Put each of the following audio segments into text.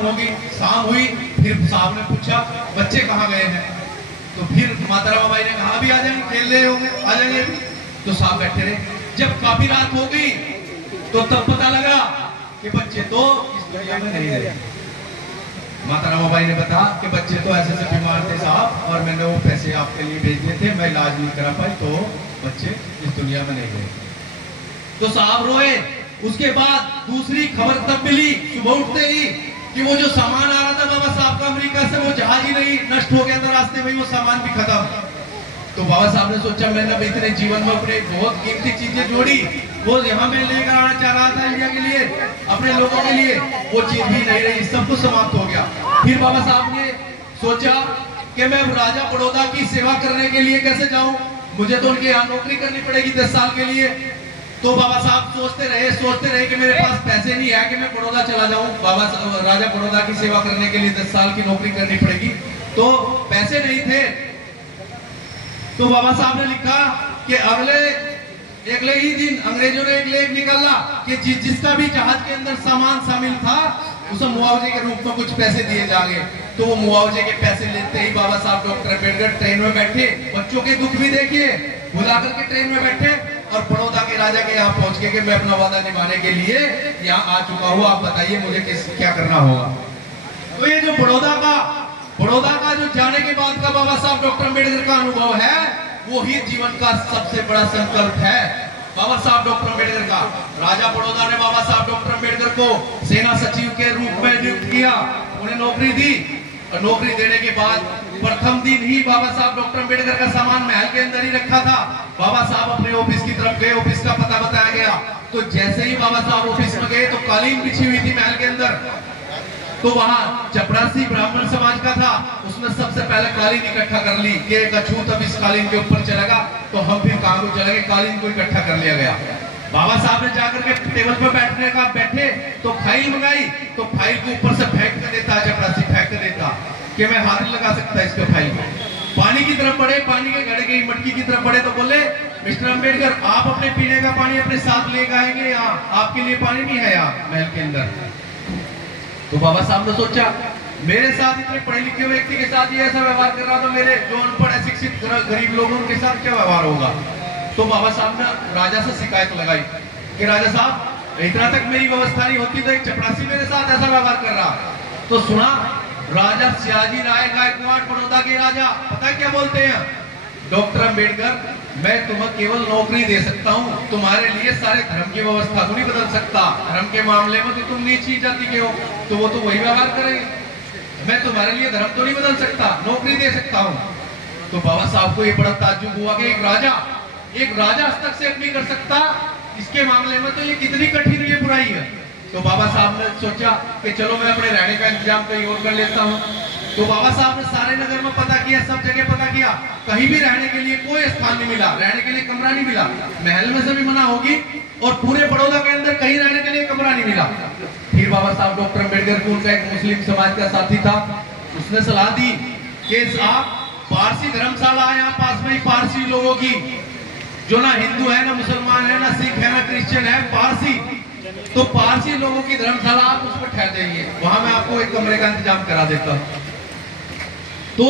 शाम होगी, शाम हुई, फिर साहब ने पूछा बच्चे कहाँ गए हैं, तो फिर माता रमाबाई ने कहा अभी आ जाएंगे, खेल रहे होंगे, आ जाएंगे। तो साहब बैठे रहे। जब काफी रात हो गई तो तब पता लगा कि बच्चे तो इस दुनिया में नहीं रहे। माता रमाबाई ने बताया कि बच्चे तो ऐसे से बीमार थे साहब, और मैंने वो पैसे आपके लिए भेज दिए थे, मैं इलाज नहीं करा पाई, तो बच्चे इस दुनिया में नहीं रहे। तो साहब रोए। उसके बाद दूसरी खबर तब मिली सुबह उठते ही कि वो जो सामान आ रहा था बाबा साहब का अमेरिका से, वो जहाज ही नहीं, नष्ट हो गया था रास्ते में, वो सामान भी खत्म। तो बाबा साहब ने सोचा मैंने अब इतने जीवन में अपने बहुत कीमती चीजें जोड़ी, वो यहाँ में लेकर आना चाह रहा था इंडिया के लिए, अपने लोगों के लिए, वो चीज भी नहीं रही, सब कुछ समाप्त हो गया। फिर बाबा साहब ने सोचा कि मैं राजा बड़ौदा की सेवा करने के लिए कैसे जाऊं, मुझे तो उनके यहाँ नौकरी करनी पड़ेगी 10 साल के लिए। तो बाबा साहब सोचते रहे कि मेरे पास पैसे नहीं है कि मैं बड़ौदा चला जाऊं, राजा बड़ौदा की सेवा करने के लिए 10 साल की नौकरी करनी पड़ेगी, तो पैसे नहीं थे। तो बाबा साहब ने लिखा कि अगले ही दिन अंग्रेजों ने एक लेख निकाला कि जिसका भी जहाज के अंदर सामान शामिल था उसे मुआवजे के रूप में कुछ पैसे दिए जाएंगे। तो वो मुआवजे के पैसे लेते ही बाबा साहब डॉक्टर अम्बेडकर ट्रेन में बैठे, बच्चों के दुख भी देखिए, बुलाकर के ट्रेन में बैठे और बड़ौदा के राजा के यहाँ पहुंच गए कि मैं अपना वादा निभाने के लिए यहाँ आ चुका हूँ, आप बताइए मुझे क्या करना होगा। तो ये जो बड़ौदा का जो जाने के बाद का बाबा साहब डॉक्टर अम्बेडकर का अनुभव है, वो ही जीवन का सबसे बड़ा संकल्प है बाबा साहब डॉक्टर अम्बेडकर का। राजा बड़ौदा ने बाबा साहब डॉक्टर अम्बेडकर को सेना सचिव के रूप में नियुक्त किया, उन्हें नौकरी दी, और नौकरी देने के बाद प्रथम दिन ही बाबा साहब डॉक्टर अम्बेडकर का सामान महल के अंदर ही रखा था। बाबा साहब अपने ऑफिस की तरफ गए, ऑफिस का पता बताया गया, तो जैसे ही बाबा साहब ऑफिस में गए तो कालीन बिछी हुई थी महल के अंदर। तो वहां चपरासी ब्राह्मण समाज का था, उसने सबसे पहले कालीन इकट्ठा कर ली कि एक अछूत अब इस कालीन के ऊपर चलेगा, तो हम फिर कहां को चलेंगे, कालीन को इकट्ठा कर लिया गया। बाबा साहब ने जाकर के टेबल पर बैठे तो फाइल मंगाई, तो फाइल को ऊपर से फेंक कर देता, चपरासी फेंक कर देता कि मैं हाथ नहीं लगा सकता इस पे फाइल को। पानी की तरफ बढ़े, पानी के घड़े की मटकी की तरफ बढ़े तो बोले मिस्टर अम्बेडकर आप अपने पीने का पानी अपने साथ ले आएंगे, यहाँ आपके लिए पानी नहीं है यहाँ महल के अंदर। तो बाबा साहब ने सोचा मेरे साथ इतने पढ़े लिखे व्यक्ति के साथ ये ऐसा व्यवहार कर रहा, तो मेरे जो अनपढ़ अशिक्षित गरीब लोगों के साथ क्या व्यवहार होगा। तो बाबा साहब ने राजा से शिकायत लगाई कि राजा साहब इतना तक मेरी व्यवस्था नहीं होती तो एक चपरासी मेरे साथ ऐसा व्यवहार कर रहा। तो सुना राजा सियाजी राय गायकवाड़ बड़ौदा के राजा पता क्या बोलते हैं, डॉक्टर अम्बेडकर मैं तुम्हें केवल नौकरी दे सकता हूँ, तुम्हारे लिए सारे धर्म की व्यवस्था को नहीं बदल सकता, धर्म के मामले में तो तुम नीची जाति के हो तो वो तो वही व्यवहार करेंगे, मैं तुम्हारे लिए धर्म तो नहीं बदल सकता, नौकरी दे सकता हूँ। तो बाबा साहब को ये बड़ा ताज्जुब हुआ कि एक राजा हस्तक से नहीं कर सकता, इसके मामले में तो ये कितनी कठिन ये बुराई है। तो बाबा साहब ने सोचा कि चलो मैं अपने रहने का इंतजाम कहीं और कर लेता हूँ। तो बाबा साहब ने सारे नगर में पता किया, सब जगह पता किया, कहीं भी रहने के लिए कोई स्थान नहीं मिला, रहने के लिए कमरा नहीं मिला, महल में से भी मना होगी और पूरे बड़ौदा के अंदर कहीं रहने के लिए कमरा नहीं मिला। फिर बाबा साहब डॉक्टर अम्बेडकर को उनका एक मुस्लिम समाज का साथी था, उसने सलाह दी कि आप पारसी धर्मशाला है यहाँ पास में ही पारसी लोगों की, जो ना हिंदू है ना मुसलमान है ना सिख है ना क्रिश्चियन है, पारसी, तो पारसी लोगों की धर्मशाला आप उस पर ठहर जाइए, वहां मैं आपको एक कमरे का इंतजाम करा देता हूँ। तो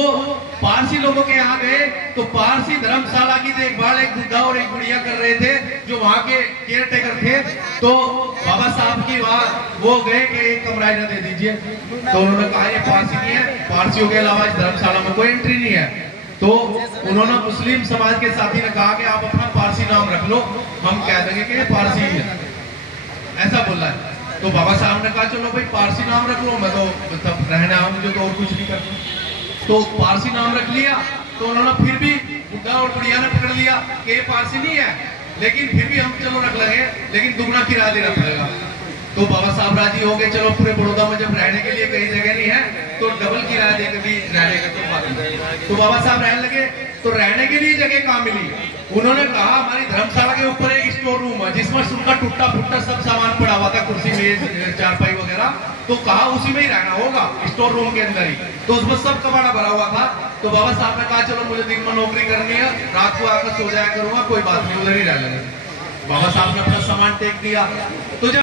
पारसी लोगों के यहाँ गए तो पारसी धर्मशाला की देखभाल एक बुढ़ा और एक बुढ़िया कर रहे थे जो वहाँ के केयर टेकर थे। तो बाबा साहब की वहाँ वो गए कि एक कमरा इन्हें दे दीजिए, तो उन्होंने कहा ये पारसी नहीं है, पारसियों के अलावा इस धर्मशाला में कोई एंट्री नहीं है। तो उन्होंने मुस्लिम समाज के साथी ने कहा कि आप अपना पारसी नाम रख लो, हम कह देंगे कि ये पारसी है, ऐसा बोला है। तो बाबा साहब ने कहा चलो भाई पारसी नाम रख लो, मैं तो रहना हूँ, मुझे तो और कुछ नहीं करना। तो पारसी नाम रख लिया। तो उन्होंने फिर भी बुढ़ा और बुढ़िया ने पकड़ लिया कि ये पारसी नहीं है, लेकिन फिर भी हम चलो रख लेंगे, लेकिन दुगना किराया देना पड़ेगा। तो बाबा साहब राजी हो गए, चलो पूरे बड़ौदा में जब रहने के लिए कहीं जगह नहीं है तो डबल किराया देकर भी रहने का तो बात नहीं। तो बाबा साहब रहने लगे। तो रहने के लिए जगह कहाँ मिली, उन्होंने कहा हमारी धर्मशाला के ऊपर एक स्टोर रूम है जिसमें उनका टूटा फुट्टा सब सामान पड़ा हुआ था, कुर्सी मेज चारपाई वगैरह, तो कहा उसी में ही रहना होगा, स्टोर रूम के अंदर ही। तो उसमें सब कबाड़ा भरा हुआ था। तो बाबा साहब ने कहा चलो मुझे दिन में नौकरी करनी है, रात को आकर सो जाया करूंगा, कोई बात नहीं, उधर ही रह लेंगे। बाबा साहब ने अपना सामान टेक दिया। तो जब